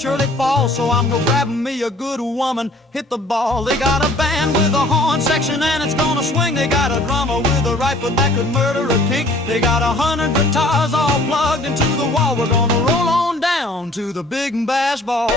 surely fall. So I'm gonna grab me a good woman, hit the ball. They got a band with a horn section and it's gonna swing. They got a drummer with a rifle that could murder a king. They got 100 guitars all plugged into the wall. We're gonna roll on down to the big bass ball.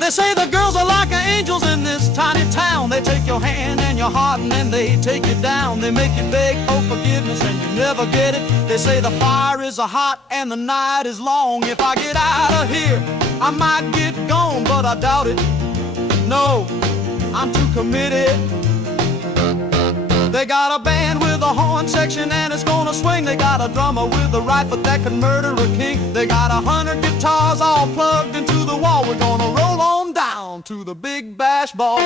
They say the girls are like angels in this tiny town. They take your hand and your heart and then they take you down. They make you beg for forgiveness and you never get it. They say the fire is hot and the night is long. If I get out of here, I might get gone, but I doubt it. No, I'm too committed. They got a band with a horn section and it's gonna swing. They got a drummer with a rifle that can murder a king. They got 100 guitars all plugged into the wall. We're gonna roll on down to the big bash ball.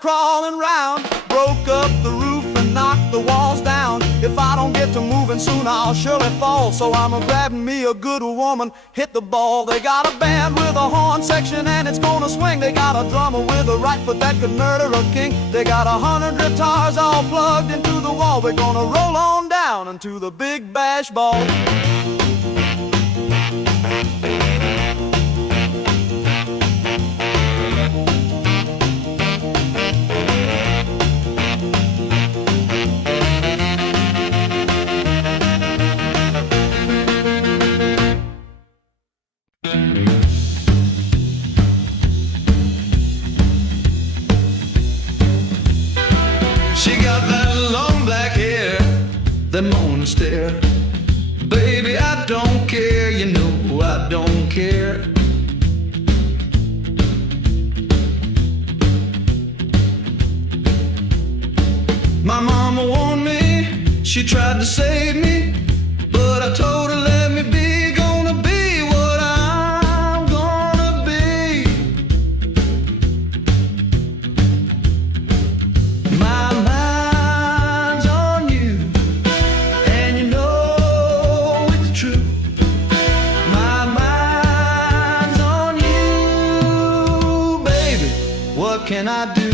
Crawling round, broke up the roof and knocked the walls down. If I don't get to moving soon, I'll surely fall. So I'm grabbing me a good woman, hit the ball. They got a band with a horn section and it's gonna swing. They got a drummer with a rifle that could murder a king. They got 100 guitars all plugged into the wall. We're gonna roll on down into the big bash ball. She got that long black hair, that morning stare. Baby, I don't care, you know I don't care. My mama warned me, she tried to save me, but I told her let me be, gonna be what I'm gonna be. My mind's on you, and you know it's true. My mind's on you, baby, what can I do?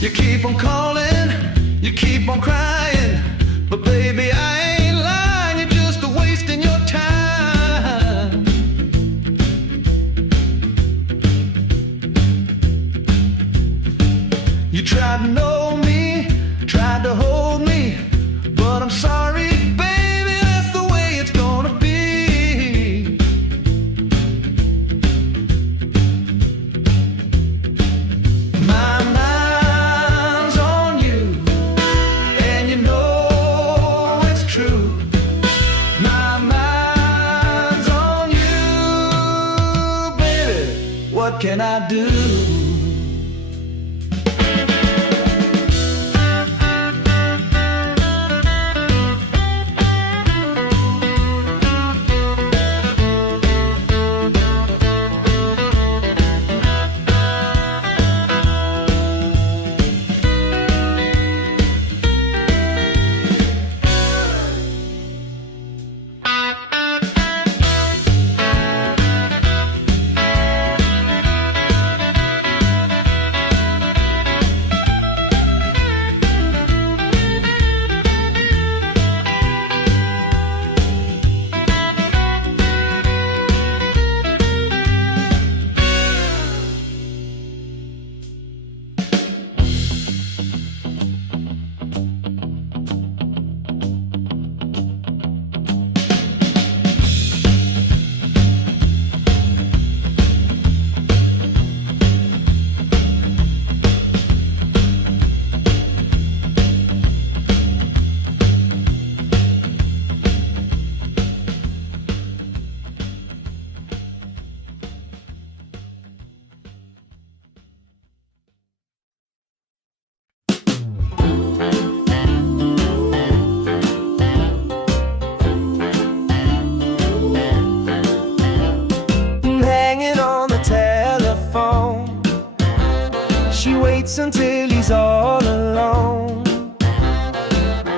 You keep on calling, you keep on crying, but baby, I ain't lying, you're just wasting your time. You tried to know me, tried to hold me, but I'm sorry, baby, that's the way it's gonna be. My mind's on you, and you know it's true. My mind's on you, baby, what can I do? waits until he's all alone.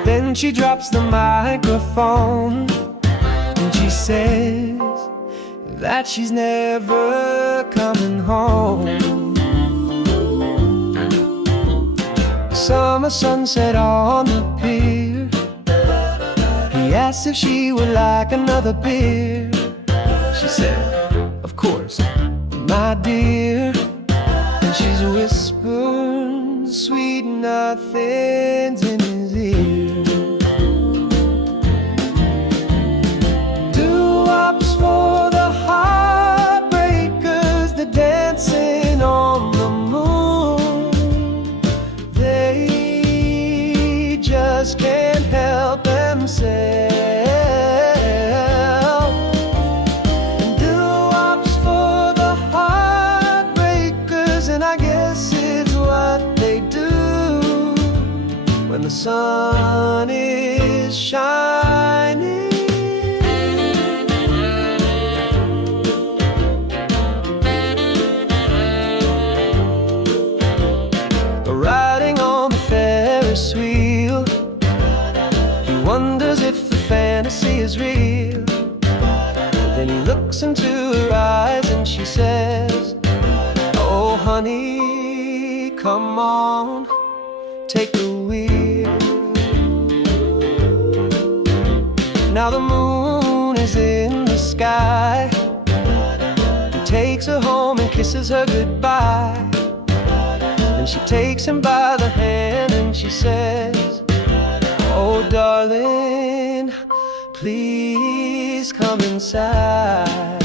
Then she drops the microphone and she says that she's never coming home. Summer sunset on the pier, he asked if she would like another beer. She said, of course, my dear. And she's whispering sweet nothings in his ear. Doo-wops for the heartbreakers, they're dancing on the moon. They just can't help themselves. When the sun is shining, riding on the Ferris wheel, he wonders if the fantasy is real. Then he looks into her eyes and she says, oh honey, come on, take the wheel. Now the moon is in the sky. He takes her home and kisses her goodbye. Then she takes him by the hand and she says, oh darling, please come inside.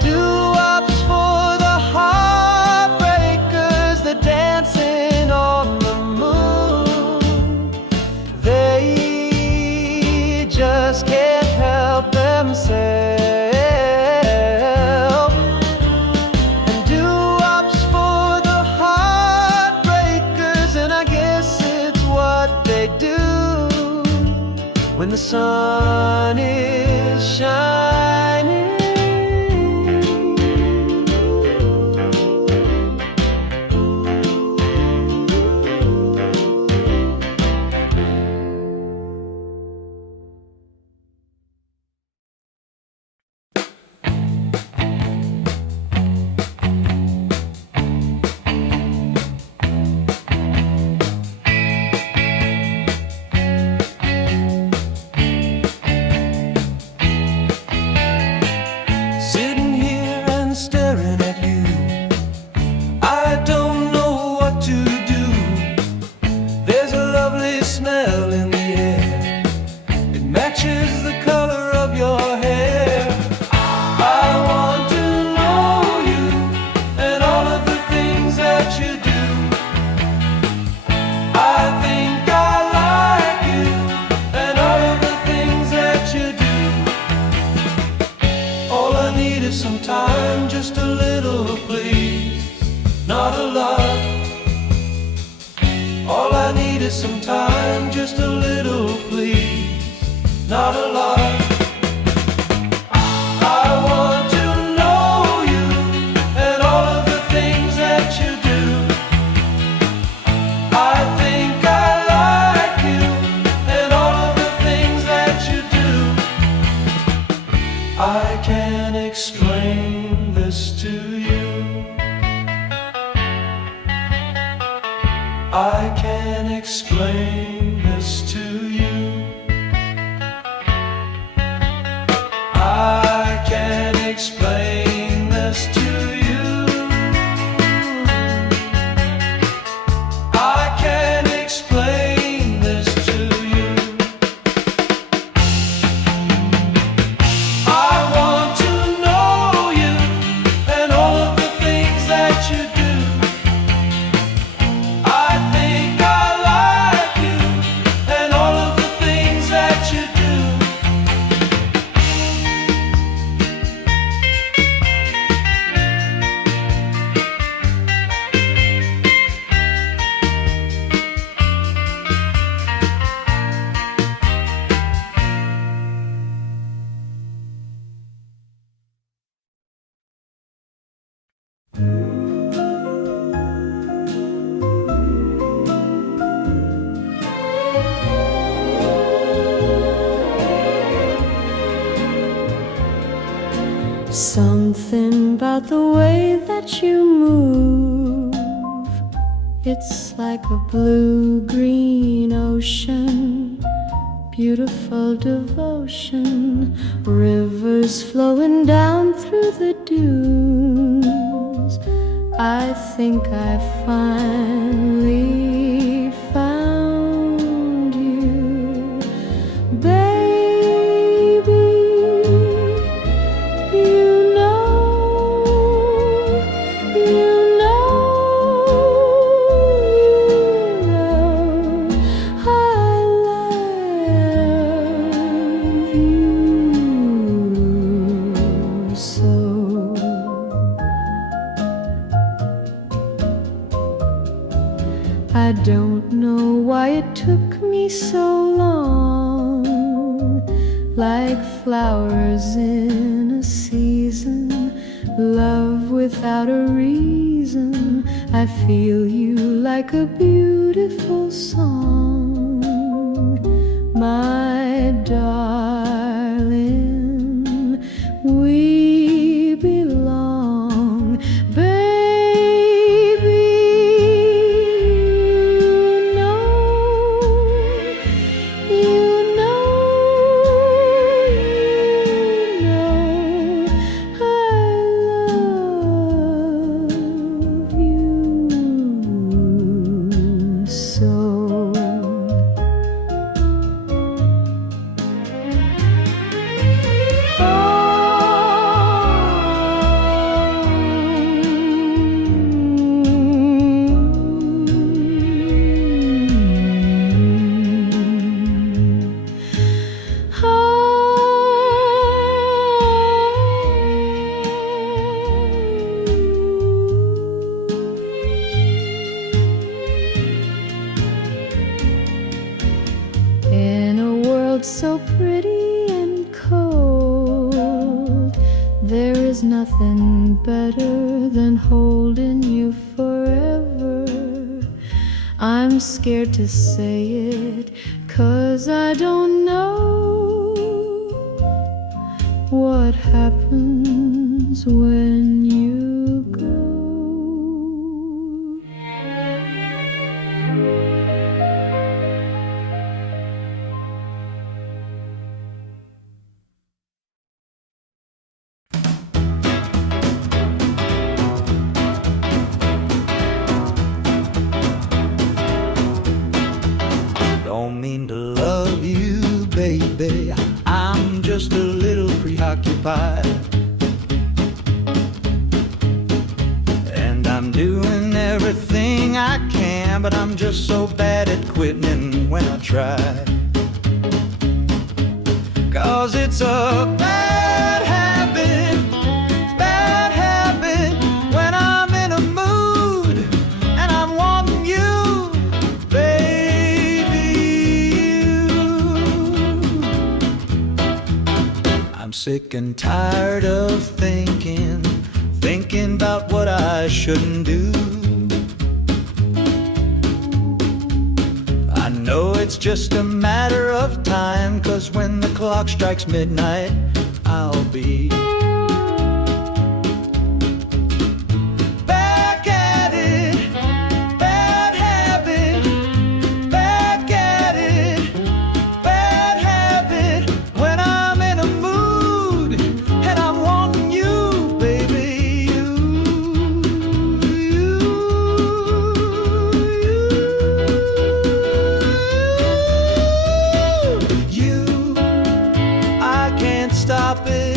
Doo-wops for the heartbreakers, they're dancing on the moon. They just can't help themselves. And doo-wops for the heartbreakers, and I guess it's what they do when the sun is shining. Smell in the air, it matches the color of your hair. I want to know you and all of the things that you do. I think I like you and all of the things that you do. All I need is some time, just a little please, not a lot. All I need is some time, just a little please, not a lot. I want to know you and all of the things that you do. I think I like you and all of the things that you do. I can't explain this to you. I can't explain this to you. I can't explain this to you. I can't explain this to you. I want to know you and all of the things that you do. I think I like you and all of that you move. It's like a blue-green ocean, beautiful devotion, rivers flowing down through the dunes. I think I finally found you, baby. You know, I love you so. I don't know why it took me so long, like flowers in a season, love without a reason. I feel you like a beautiful song, my darling. We belong, baby. In a world so pretty and cold, there is nothing better than holding you forever. I'm scared to say it, 'cause I don't know what happens when you go. Don't mean to love you, baby. I'm just a little preoccupied, and I'm doing everything I can, but I'm just so bad at quitting when I try. 'Cause it's a bad habit when I'm in a mood and I'm wanting you, baby. I'm sick and tired of thinking about what I shouldn't do. I know it's just a matter of time, 'cause when the clock strikes midnight, I'll be back at it. Bad habit, back at it. Bad habit when I'm in a mood and I'm wanting you, baby. You, I can't stop it.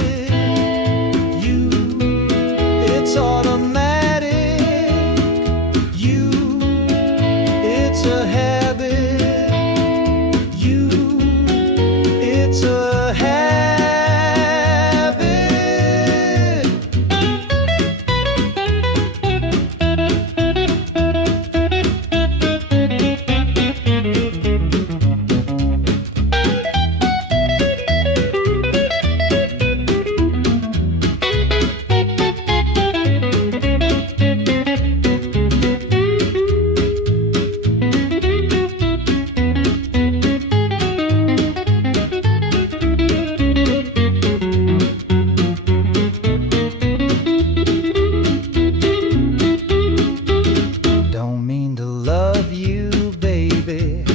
love you, baby.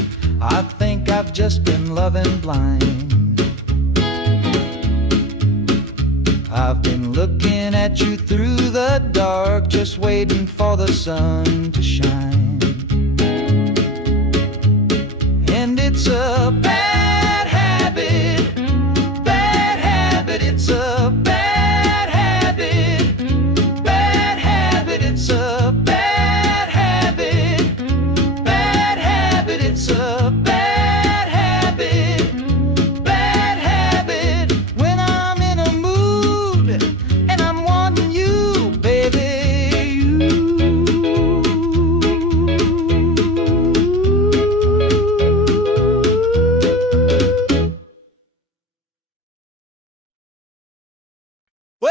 I think I've just been loving blind. I've been looking at you through the dark, just waiting for the sun to shine. And it's a bad habit, it's a bad habit, it's a bad habit, it's a bad habit, when I'm in a mood and I'm wanting you, baby, you. Well,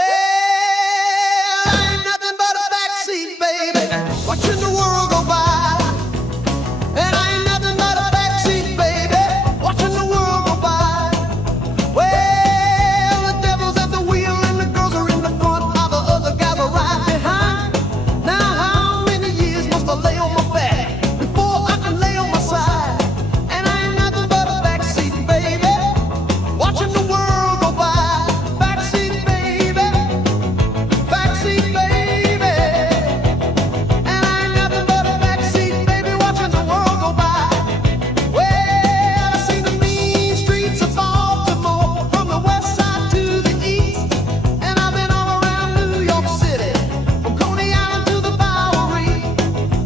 ain't nothing but a backseat, baby, watching the world go by. And I ain't nothing but a backseat, baby, watching the world go by. Well, the devil's at the wheel and the girls are in the front, while the other guys are right behind. Now how many years must I lay on my back before I can lay on my side? And I ain't nothing but a backseat, baby, watching the world go by. Backseat, baby, backseat, baby. And I ain't nothing but a backseat, baby, watching the world go by. Well, I've seen the mean streets of Baltimore, from the west side to the east. And I've been all around New York City, from Coney Island to the Bowery.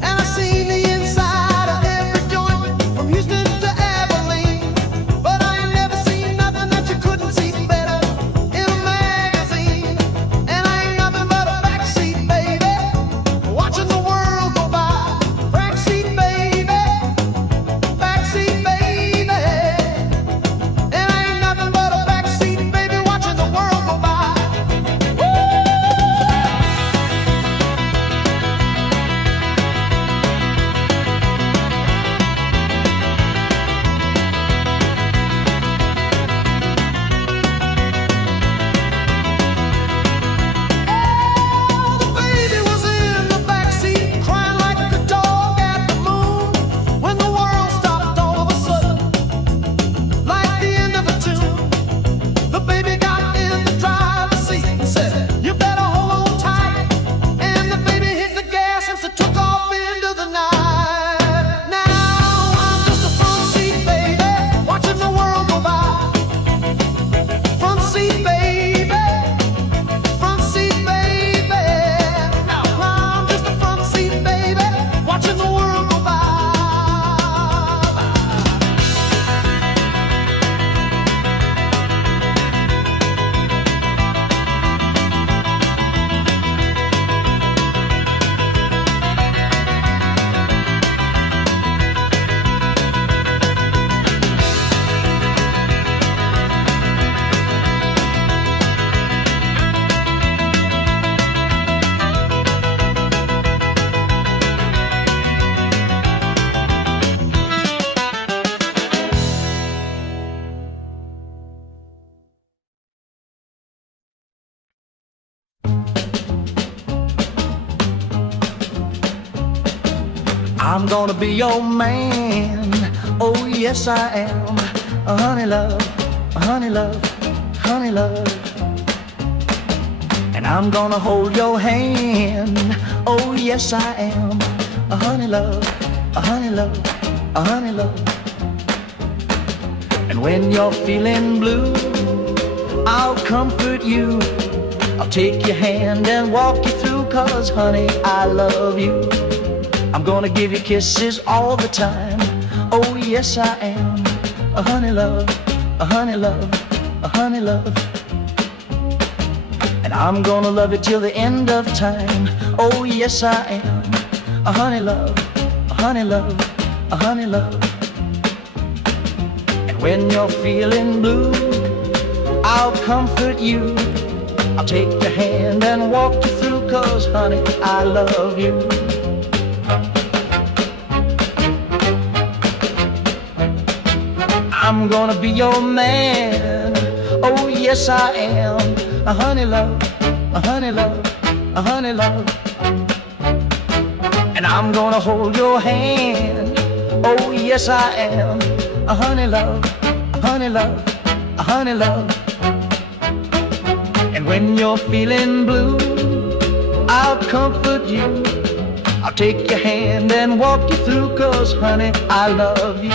And I've seen the inside of every joint, from Houston to Abilene. But I ain't never seen nothing that you couldn't see better in a magazine. And I ain't nothing but a backseat, baby, watching the world go by. Backseat, baby, backseat, baby. And I ain't nothing but a backseat, baby, watching the world go by. The baby was in the backseat, crying like a dog at the moon, when the world stopped all of a sudden, like the end of a tune. The baby got in the driver's seat and said, "You better hold on tight." And the baby hit the gas and so took off into the night. Now I'm just a front seat, baby, watching the world go by. Front seat, baby, front seat, baby. Now I'm just a front seat, baby, watching the world go by. I'm gonna be your man, oh yes I am. Honey love, honey love, honey love. And I'm gonna hold your hand, oh yes I am. Honey love, honey love, honey love. And when you're feeling blue, I'll comfort you. I'll take your hand and walk you through, 'cause honey, I love you. I'm gonna give you kisses all the time, oh yes I am. A honey love, a honey love, a honey love. And I'm gonna love you till the end of time, oh yes I am. A honey love, a honey love, a honey love. And when you're feeling blue, I'll comfort you. I'll take your hand and walk you through, 'cause honey, I love you. I'm gonna be your man, oh yes I am. A honey love, a honey love, a honey love. And I'm gonna hold your hand, yes I am a honey love, honey love, a honey love. And when you're feeling blue, I'll comfort you. I'll take your hand and walk you through, 'cause honey, I love you.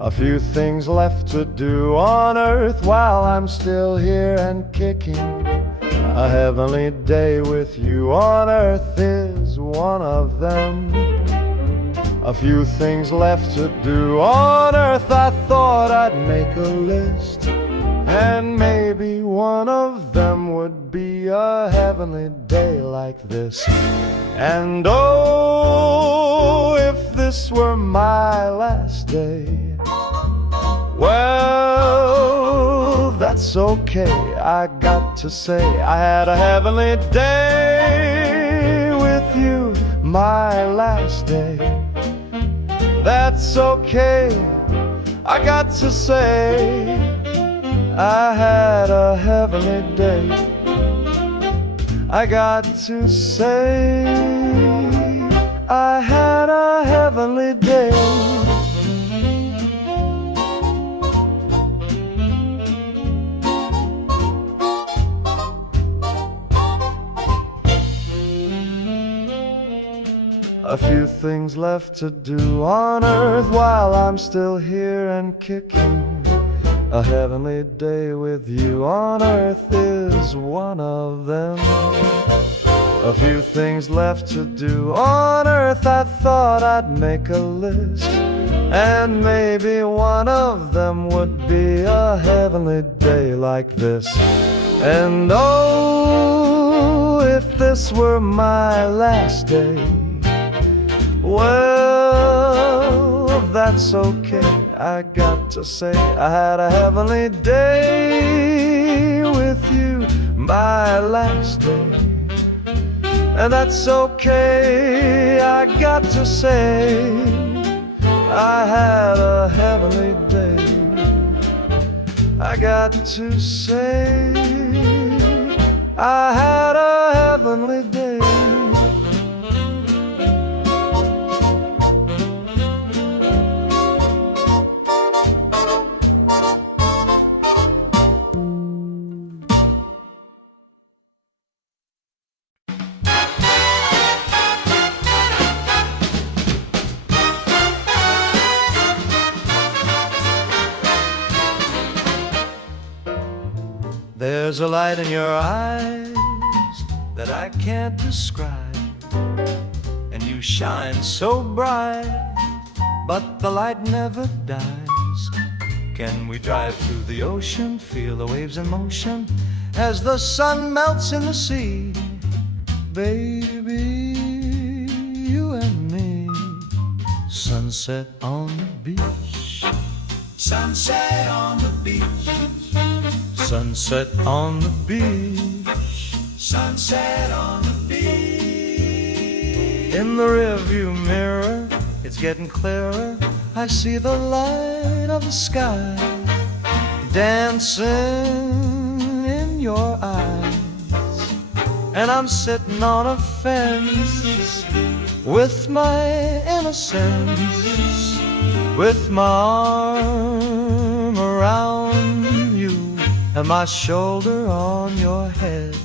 A few things left to do on earth while I'm still here and kicking. A heavenly day with you on earth is one of them. A few things left to do on earth, I thought I'd make a list. And maybe one of them would be a heavenly day like this. And oh, if this were my last day, well, that's okay. I got to say I had a heavenly day with you, my last day. That's okay. I got to say I had a heavenly day. I got to say I had a heavenly day. A few things left to do on earth while I'm still here and kicking. A heavenly day with you on earth is one of them. A few things left to do on earth, I thought I'd make a list. And maybe one of them would be a heavenly day like this. And oh, if this were my last day, well, that's okay. I got to say I had a heavenly day with you, my last day. And that's okay. I got to say I had a heavenly day. I got to say I had a heavenly day. There's a light in your eyes that I can't describe, and you shine so bright, but the light never dies. Can we drive through the ocean, feel the waves in motion as the sun melts in the sea? Baby, you and me, sunset on the beach, sunset on the beach, sunset on the beach, sunset on the beach. In the rearview mirror, it's getting clearer. I see the light of the sky dancing in your eyes. And I'm sitting on a fence with my innocence, with my arm around you and my shoulder on your head.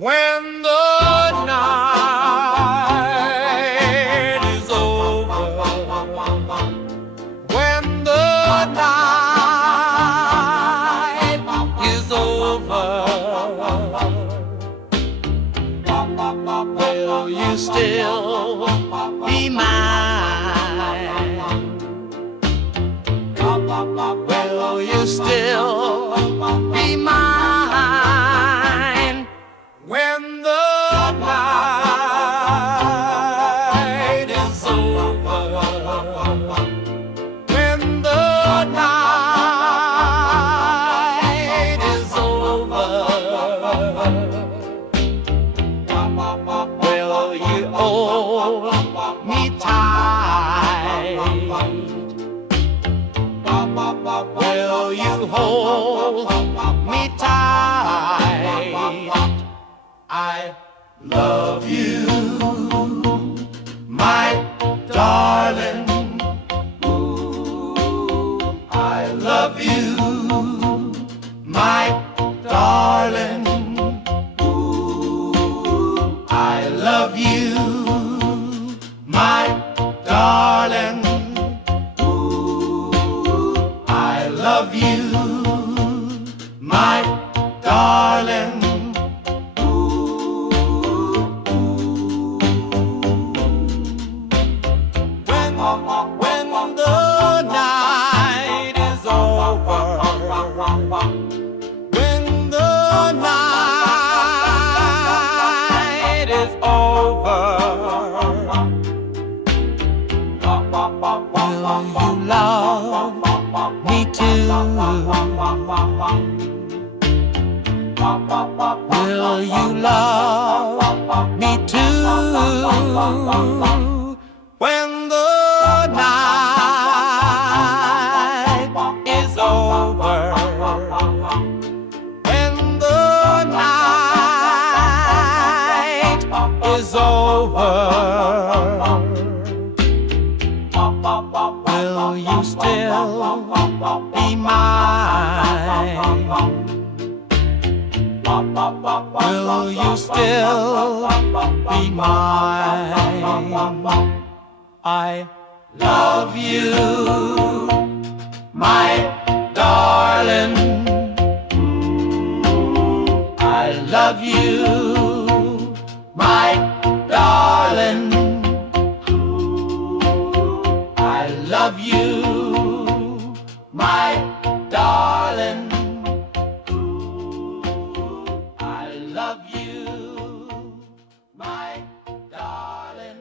When the night is over, when the night is over, will you still be mine? Will you still be mine? When the night is over, when the night is over, will you hold me tight? Will you hold me tight? I love you, my darling. Ooh, I love you, my darling. Ooh, I love you, my darling. Ooh, I love you, my darling. When the night is over, when the night is over, will you love me too? Will you love me too? When the night is over, when the night is over, will you still be mine? Will you still be mine? I love you, my darling. I love you, my darling. I love you, my darling. I love you, my darling.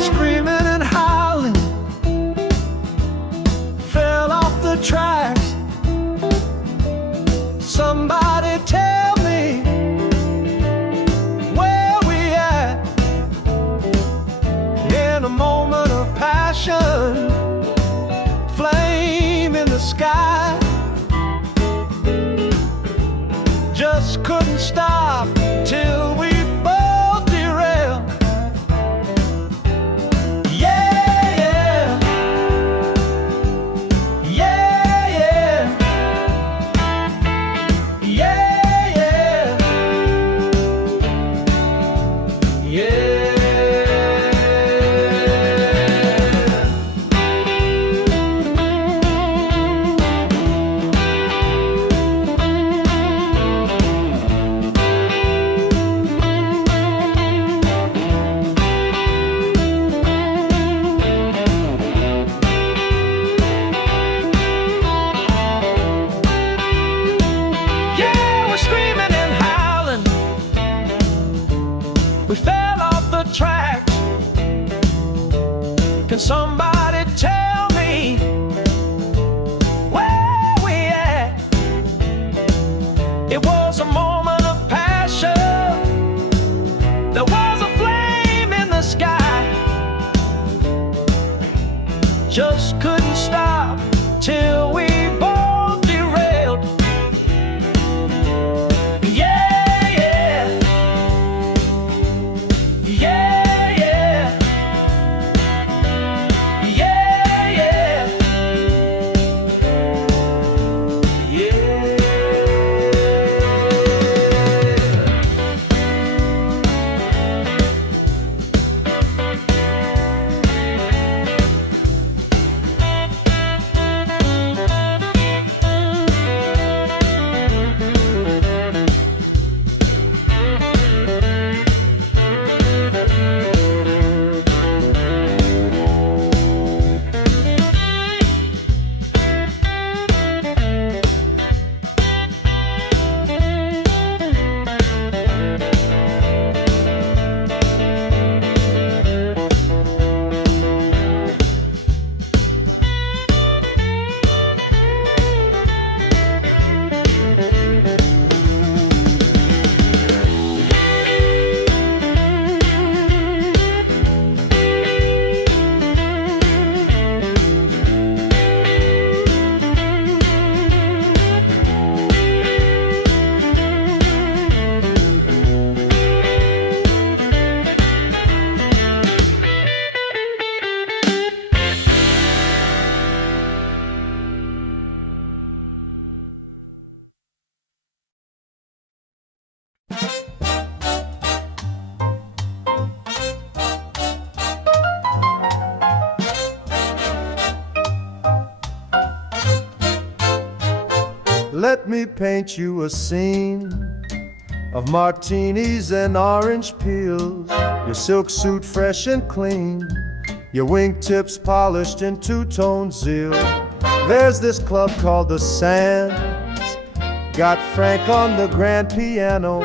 Screaming and howling, fell off the tracks. Somebody tell me where we at. In a moment of passion, flame in the sky, just couldn't stop till we both derailed. Can somebody tell me where we at? It was a moment of passion. There was a flame in the sky. Just couldn't stop till we both derailed. Yeah, yeah. Yeah, yeah. Yeah, yeah. Yeah. Let me paint you a scene of martinis and orange peels, your silk suit fresh and clean, your wingtips polished in two-tone zeal. There's this club called the Sands, got Frank on the grand piano,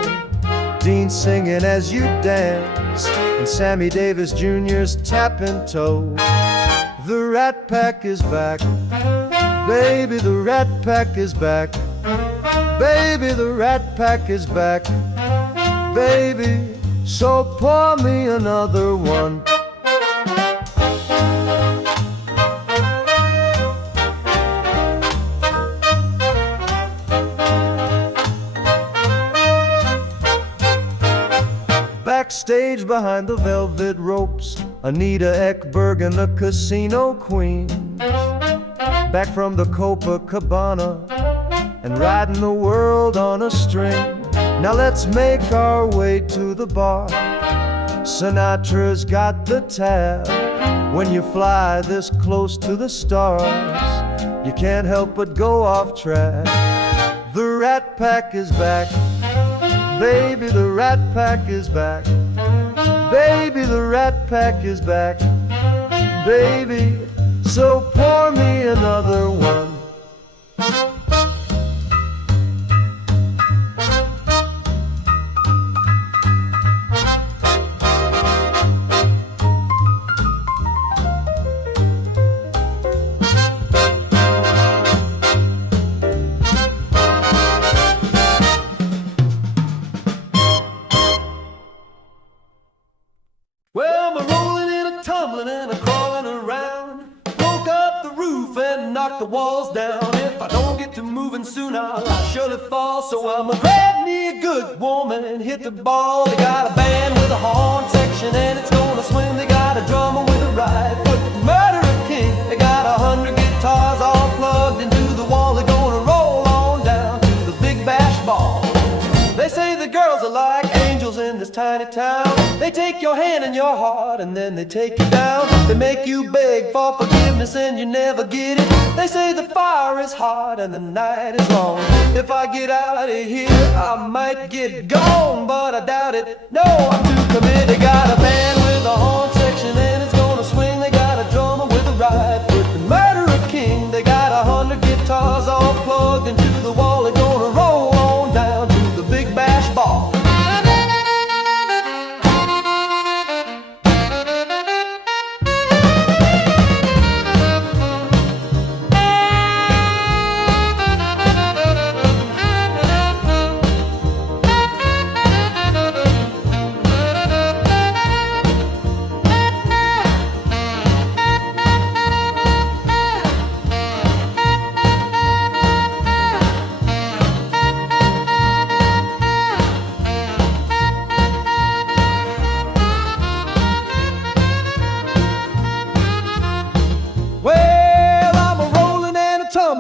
Dean singing as you dance, and Sammy Davis Jr.'s tapping toe. The Rat Pack is back, baby, the Rat Pack is back. Baby, the Rat Pack is back, baby, so pour me another one. Backstage behind the velvet ropes, Anita Ekberg and the Casino Queens, back from the Copacabana and riding the world on a string. Now let's make our way to the bar. Sinatra's got the tab. When you fly this close to the stars, you can't help but go off track. The Rat Pack is back, baby, the Rat Pack is back. Baby, the Rat Pack is back, baby, so pour me another one. Well, we're rolling and a tumbling and a crawling around. Broke up the roof and knocked the walls down. If I don't get to moving soon, I'll surely fall. So I'ma grab me a good woman and hit the ball. They got a band with a horn section and it's gonna swing. They got a drummer with a right foot, Murderer King. They got 100 guitars all plugged into the wall. They're gonna roll on down to the Big Bash Ball. They say the girls are like angels in this tiny town. They take your hand and your heart and then they take you down. They make you beg for forgiveness and you never get it. They say the fire is hot and the night is long. If I get out of here, I might get gone, but I doubt it. No, I'm too committed. They got a band with a horn section and it's gonna swing. They got a drummer with a right foot, the Murderer King. They got 100 guitars all plugged into the wall. They're gonna roll on down to the Big Bash Ball.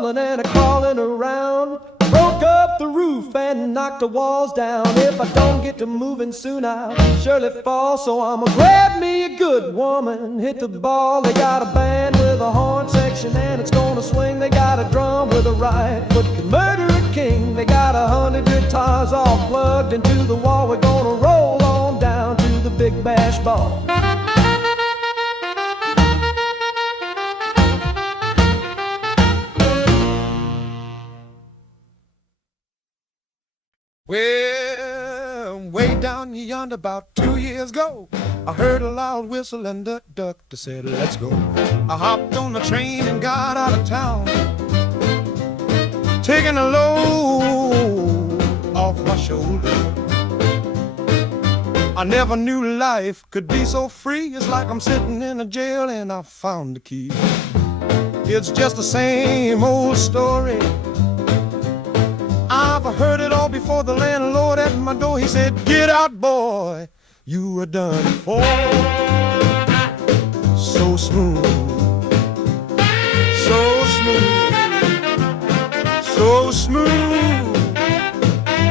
stumbling and crawling around. Broke up the roof and knocked the walls down. If I don't get to moving soon, I'll surely fall. So I'ma grab me a good woman, hit the ball. They got a band with a horn section and it's gonna swing. They got a drum with a right foot can murder a king. They got 100 guitars all plugged into the wall. We're gonna roll on down to the Big Bash Ball. Well, way down yonder about 2 years ago, I heard a loud whistle and the duck said, let's go. I hopped on the train and got out of town, taking a load off my shoulder. I never knew life could be so free. It's like I'm sitting in a jail and I found the key. It's just the same old story. I've heard it all before. The landlord at my door, he said, get out, boy, you are done for. So smooth, so smooth, so smooth,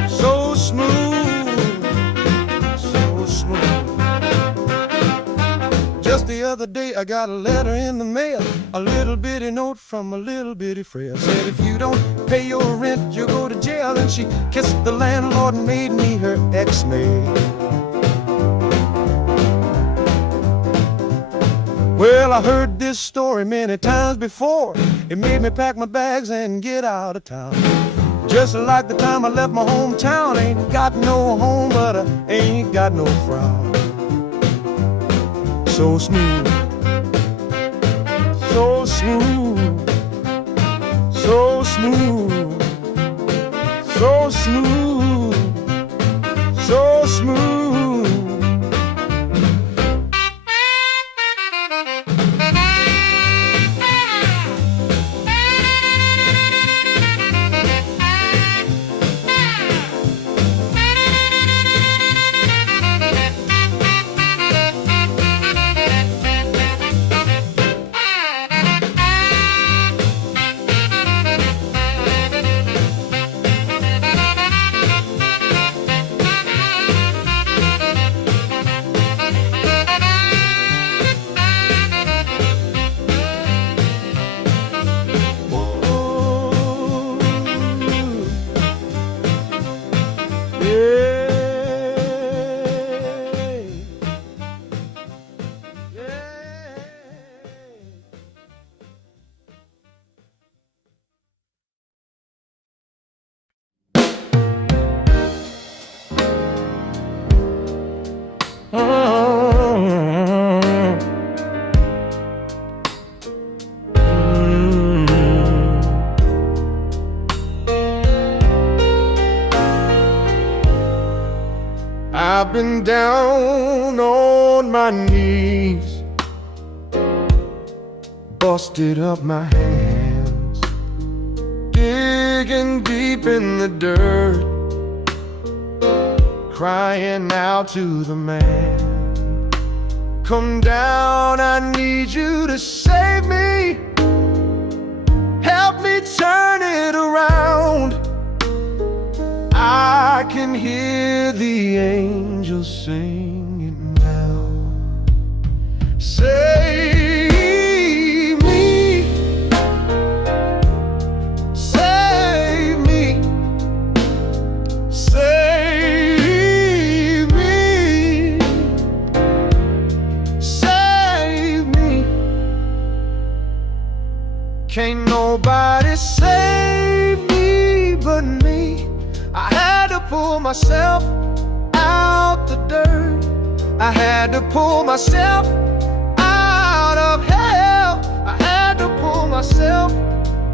so smooth, so smooth. Just the other day I got a letter in the mail, a little bitty note from a little bitty frail. Said if you don't pay your rent, you'll go to jail. And she kissed the landlord and made me her ex-maid. Well, I heard this story many times before. It made me pack my bags and get out of town. Just like the time I left my hometown. Ain't got no home, but I ain't got no frown. So smooth, so smooth, so smooth, so smooth, so smooth. I've been down on my knees, busted up my hands, digging deep in the dirt, crying out to the man, come down, I need you to save me, help me turn it around. I can hear the angels singing now. Save me, save me, save me, save me. Can't nobody save me but me. I had to pull myself out the dirt. I had to pull myself out of hell. I had to pull myself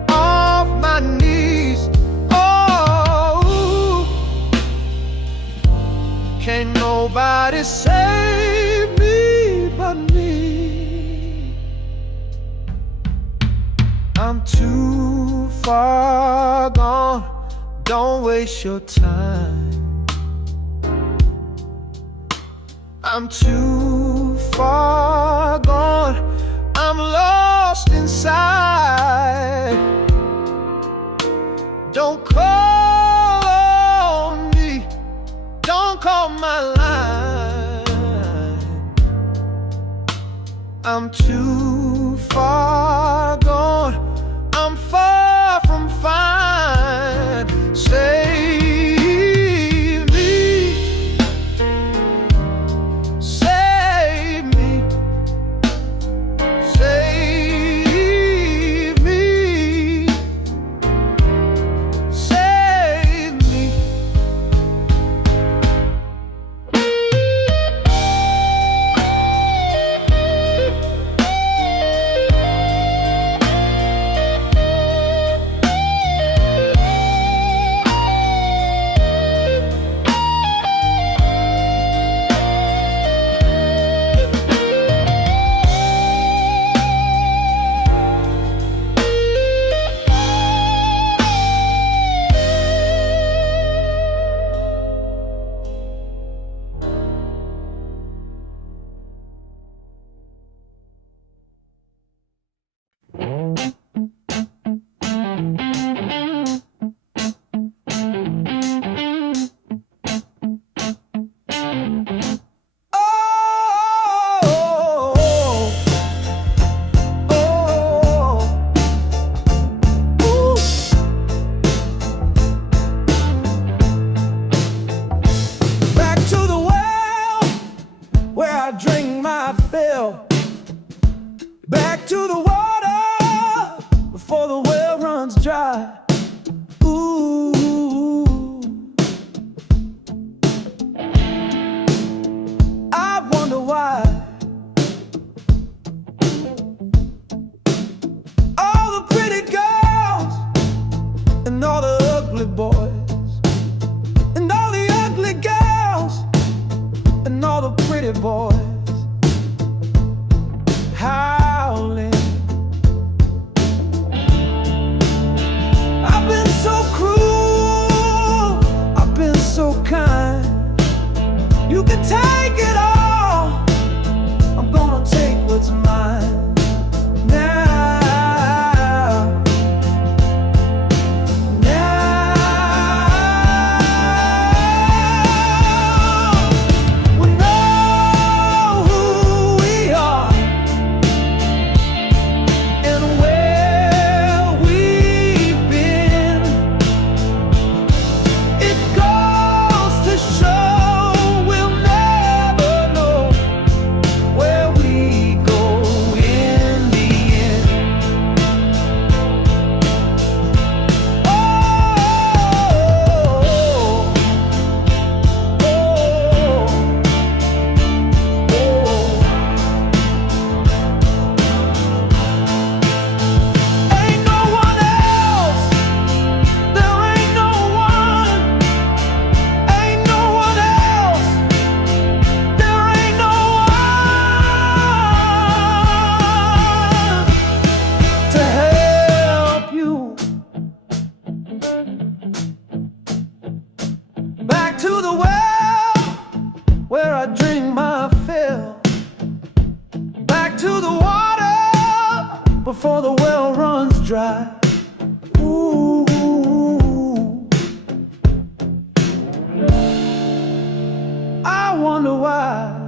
off my knees. Oh, can't nobody save me but me. I'm too far gone. Don't waste your time. I'm too far gone. I'm lost inside. I'm too far gone, I'm far from fine. Save me, save me, save me, save me. Back to the well where I drink my fill. Back to the water before the well runs dry. Ooh, I wonder why all the pretty girls and all the ugly boys and all the ugly girls and all the pretty boys howling. I've been so cruel, I've been so kind. You can take it all, I'm gonna take what's mine now. We know who we are and where we've been. It goes to show we'll never know where we go in the end. Oh, ain't no one else, there ain't no one, ain't no one else, there ain't no one to help you. Back to the well where I drink my fill. Back to the water before the well runs dry. Ooh, I wonder why